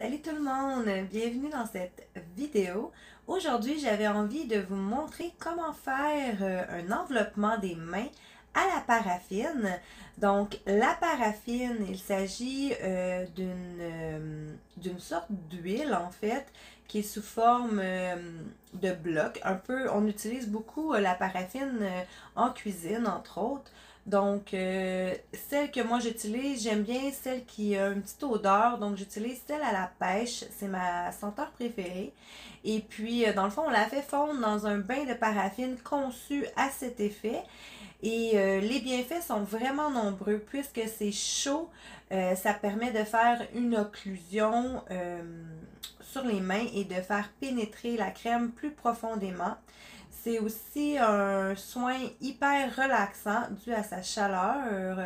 Salut tout le monde, bienvenue dans cette vidéo. Aujourd'hui, j'avais envie de vous montrer comment faire un enveloppement des mains à la paraffine. Donc, la paraffine, il s'agit d'une sorte d'huile en fait, qui est sous forme de bloc. Un peu, on utilise beaucoup la paraffine en cuisine, entre autres. Donc, celle que moi j'utilise, j'aime bien celle qui a une petite odeur. Donc, j'utilise celle à la pêche. C'est ma senteur préférée. Et puis, dans le fond, on la fait fondre dans un bain de paraffine conçu à cet effet. Et les bienfaits sont vraiment nombreux puisque c'est chaud. Ça permet de faire une occlusion sur les mains et de faire pénétrer la crème plus profondément. C'est aussi un soin hyper relaxant dû à sa chaleur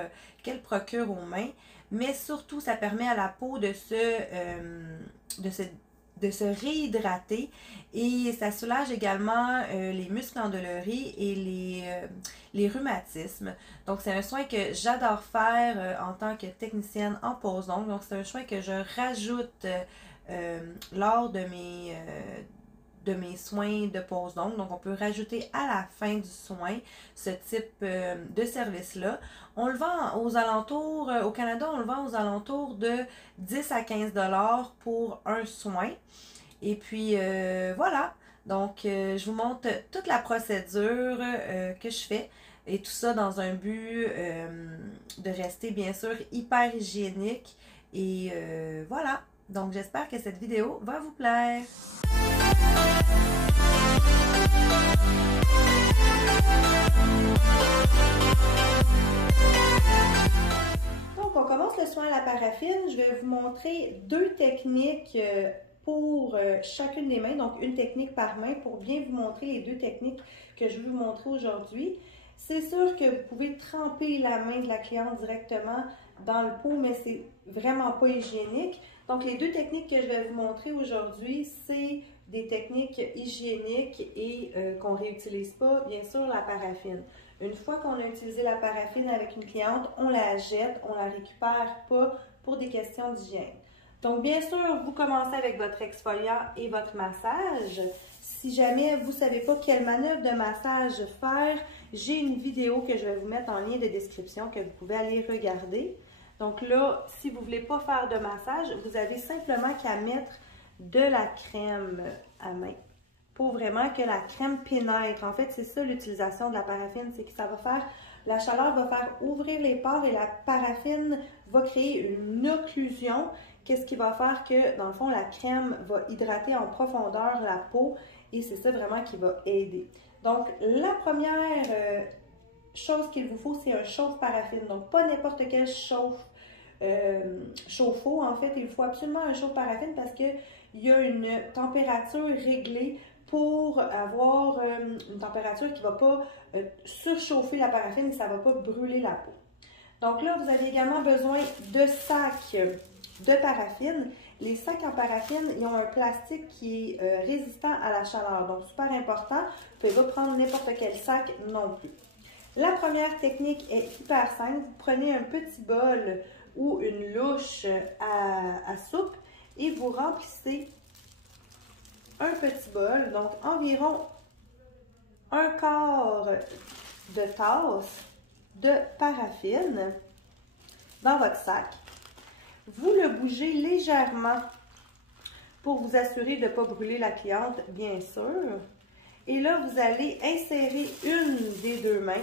qu'elle procure aux mains, mais surtout ça permet à la peau de se, de se réhydrater et ça soulage également les muscles endoloris et les rhumatismes. Donc c'est un soin que j'adore faire en tant que technicienne en pose d'ongles. Donc c'est un soin que je rajoute lors de mes soins de pose d'ongles. Donc, on peut rajouter à la fin du soin ce type de service-là. On le vend aux alentours, au Canada, on le vend aux alentours de 10 à 15 $ pour un soin. Et puis, voilà. Donc, je vous montre toute la procédure que je fais. Et tout ça dans un but de rester, bien sûr, hyper hygiénique. Et voilà. Donc, j'espère que cette vidéo va vous plaire. Donc, on commence le soin à la paraffine. Je vais vous montrer deux techniques pour chacune des mains, donc une technique par main pour bien vous montrer les deux techniques que je vais vous montrer aujourd'hui. C'est sûr que vous pouvez tremper la main de la cliente directement dans le pot, mais c'est vraiment pas hygiénique. Donc, les deux techniques que je vais vous montrer aujourd'hui, c'est des techniques hygiéniques et qu'on ne réutilise pas, bien sûr, la paraffine. Une fois qu'on a utilisé la paraffine avec une cliente, on la jette, on la récupère pas pour des questions d'hygiène. Donc, bien sûr, vous commencez avec votre exfoliant et votre massage. Si jamais vous ne savez pas quelle manœuvre de massage faire, j'ai une vidéo que je vais vous mettre en lien de description que vous pouvez aller regarder. Donc là, si vous ne voulez pas faire de massage, vous avez simplement qu'à mettre de la crème à main pour vraiment que la crème pénètre. En fait, c'est ça l'utilisation de la paraffine, c'est que ça va faire, la chaleur va faire ouvrir les pores et la paraffine va créer une occlusion. Qu'est-ce qui va faire que, dans le fond, la crème va hydrater en profondeur la peau et c'est ça vraiment qui va aider. Donc, la première chose qu'il vous faut, c'est un chauffe-paraffine. Donc, pas n'importe quel chauffe-eau. En fait, il faut absolument un chauffe-paraffine parce qu'il y a une température réglée pour avoir une température qui ne va pas surchauffer la paraffine et ça ne va pas brûler la peau. Donc là, vous avez également besoin de sacs de paraffine. Les sacs en paraffine, ils ont un plastique qui est résistant à la chaleur. Donc, super important. Vous ne pouvez pas prendre n'importe quel sac non plus. La première technique est hyper simple. Vous prenez un petit bol ou une louche à soupe et vous remplissez un petit bol, donc environ un quart de tasse de paraffine dans votre sac. Vous le bougez légèrement pour vous assurer de ne pas brûler la cliente, bien sûr. Et là, vous allez insérer une des deux mains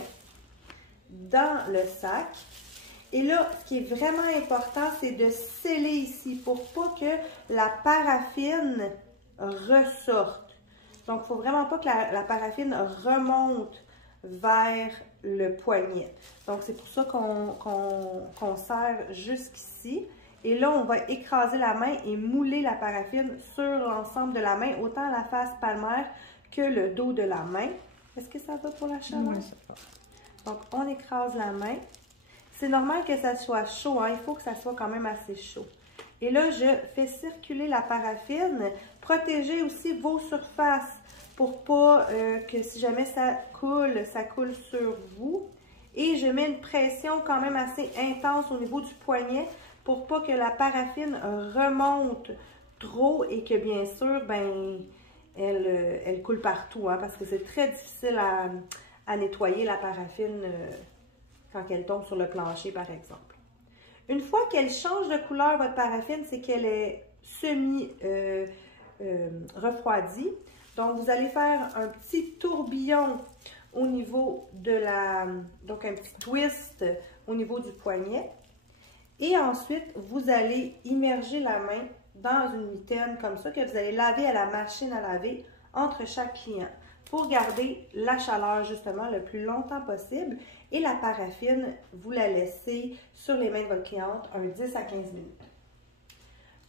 dans le sac. Et là, ce qui est vraiment important, c'est de sceller ici pour pas que la paraffine ressorte. Donc, il ne faut vraiment pas que la paraffine remonte vers le poignet. Donc, c'est pour ça qu'on serre jusqu'ici. Et là, on va écraser la main et mouler la paraffine sur l'ensemble de la main, autant la face palmaire que le dos de la main. Est-ce que ça va pour la chaleur? Oui, ça va. Donc, on écrase la main. C'est normal que ça soit chaud, hein? Il faut que ça soit quand même assez chaud. Et là, je fais circuler la paraffine. Protégez aussi vos surfaces pour pas que si jamais ça coule sur vous. Et je mets une pression quand même assez intense au niveau du poignet pour pas que la paraffine remonte trop et que bien sûr, ben, elle coule partout, hein, parce que c'est très difficile à nettoyer la paraffine quand elle tombe sur le plancher, par exemple. Une fois qu'elle change de couleur, votre paraffine, c'est qu'elle est semi-refroidie. Donc, vous allez faire un petit tourbillon au niveau de donc un petit twist au niveau du poignet. Et ensuite, vous allez immerger la main dans une mitaine comme ça que vous allez laver à la machine à laver entre chaque client pour garder la chaleur justement le plus longtemps possible. Et la paraffine, vous la laissez sur les mains de votre cliente un 10 à 15 minutes.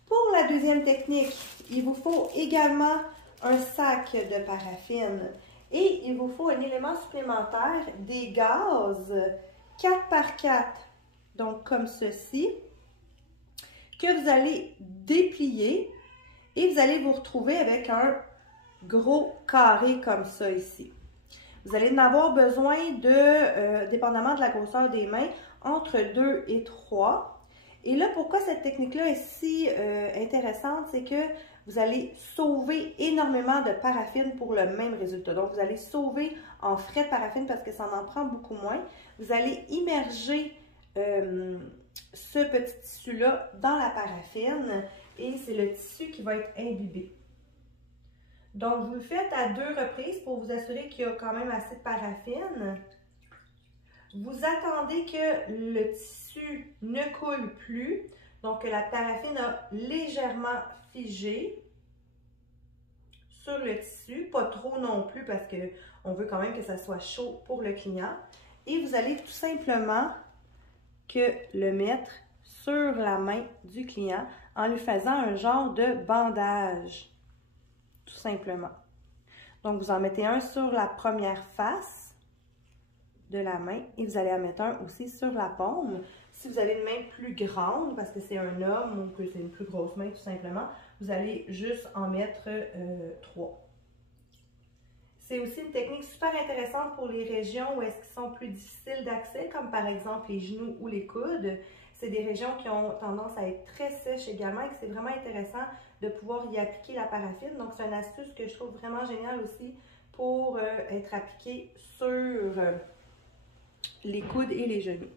Pour la deuxième technique, il vous faut également un sac de paraffine et il vous faut un élément supplémentaire, des gaz 4x4, donc comme ceci, que vous allez déplier et vous allez vous retrouver avec un gros carré comme ça ici. Vous allez en avoir besoin de, dépendamment de la grosseur des mains, entre 2 et 3. Et là, pourquoi cette technique-là est si intéressante, c'est que vous allez sauver énormément de paraffine pour le même résultat. Donc, vous allez sauver en frais de paraffine parce que ça en prend beaucoup moins. Vous allez immerger ce petit tissu-là dans la paraffine et c'est le tissu qui va être imbibé. Donc, vous le faites à 2 reprises pour vous assurer qu'il y a quand même assez de paraffine. Vous attendez que le tissu ne coule plus, donc que la paraffine a légèrement figé sur le tissu, pas trop non plus parce qu'on veut quand même que ça soit chaud pour le client. Et vous allez tout simplement le mettre sur la main du client en lui faisant un genre de bandage, tout simplement. Donc, vous en mettez un sur la première face de la main et vous allez en mettre un aussi sur la paume. Si vous avez une main plus grande, parce que c'est un homme ou que c'est une plus grosse main tout simplement, vous allez juste en mettre 3. C'est aussi une technique super intéressante pour les régions où est-ce qu'ils sont plus difficiles d'accès, comme par exemple les genoux ou les coudes. C'est des régions qui ont tendance à être très sèches également et c'est vraiment intéressant de pouvoir y appliquer la paraffine. Donc, c'est une astuce que je trouve vraiment géniale aussi pour être appliquée sur les coudes et les genoux.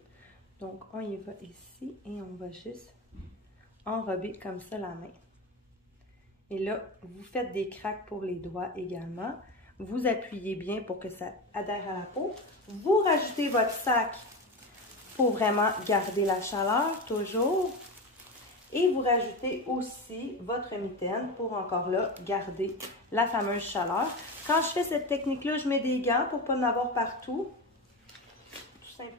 Donc, on y va ici et on va juste enrober comme ça la main. Et là, vous faites des craques pour les doigts également. Vous appuyez bien pour que ça adhère à la peau. Vous rajoutez votre sac pour vraiment garder la chaleur, toujours. Et vous rajoutez aussi votre mitaine pour encore là garder la fameuse chaleur. Quand je fais cette technique-là, je mets des gants pour ne pas en avoir partout.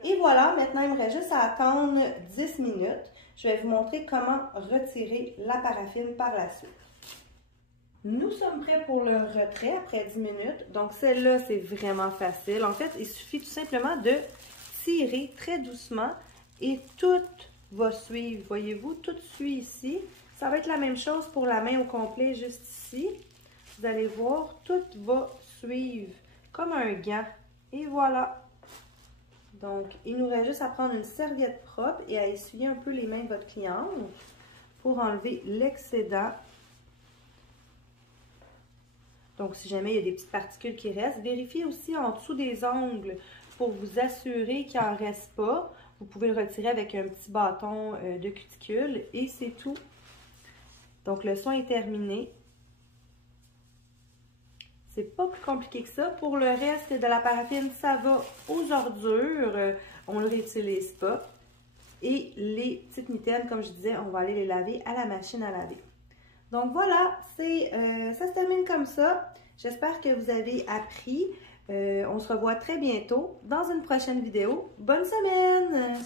Et voilà, maintenant il me reste juste à attendre 10 minutes. Je vais vous montrer comment retirer la paraffine par la suite. Nous sommes prêts pour le retrait après 10 minutes. Donc celle-là, c'est vraiment facile. En fait, il suffit tout simplement de tirer très doucement et tout va suivre. Voyez-vous, tout suit ici. Ça va être la même chose pour la main au complet, juste ici. Vous allez voir, tout va suivre comme un gant. Et voilà. Donc, il nous reste juste à prendre une serviette propre et à essuyer un peu les mains de votre cliente pour enlever l'excédent. Donc, si jamais il y a des petites particules qui restent, vérifiez aussi en dessous des ongles pour vous assurer qu'il n'en reste pas. Vous pouvez le retirer avec un petit bâton de cuticule et c'est tout. Donc, le soin est terminé. C'est pas plus compliqué que ça. Pour le reste de la paraffine, ça va aux ordures. On ne le réutilise pas. Et les petites mitaines, comme je disais, on va aller les laver à la machine à laver. Donc voilà, ça se termine comme ça. J'espère que vous avez appris. On se revoit très bientôt dans une prochaine vidéo. Bonne semaine!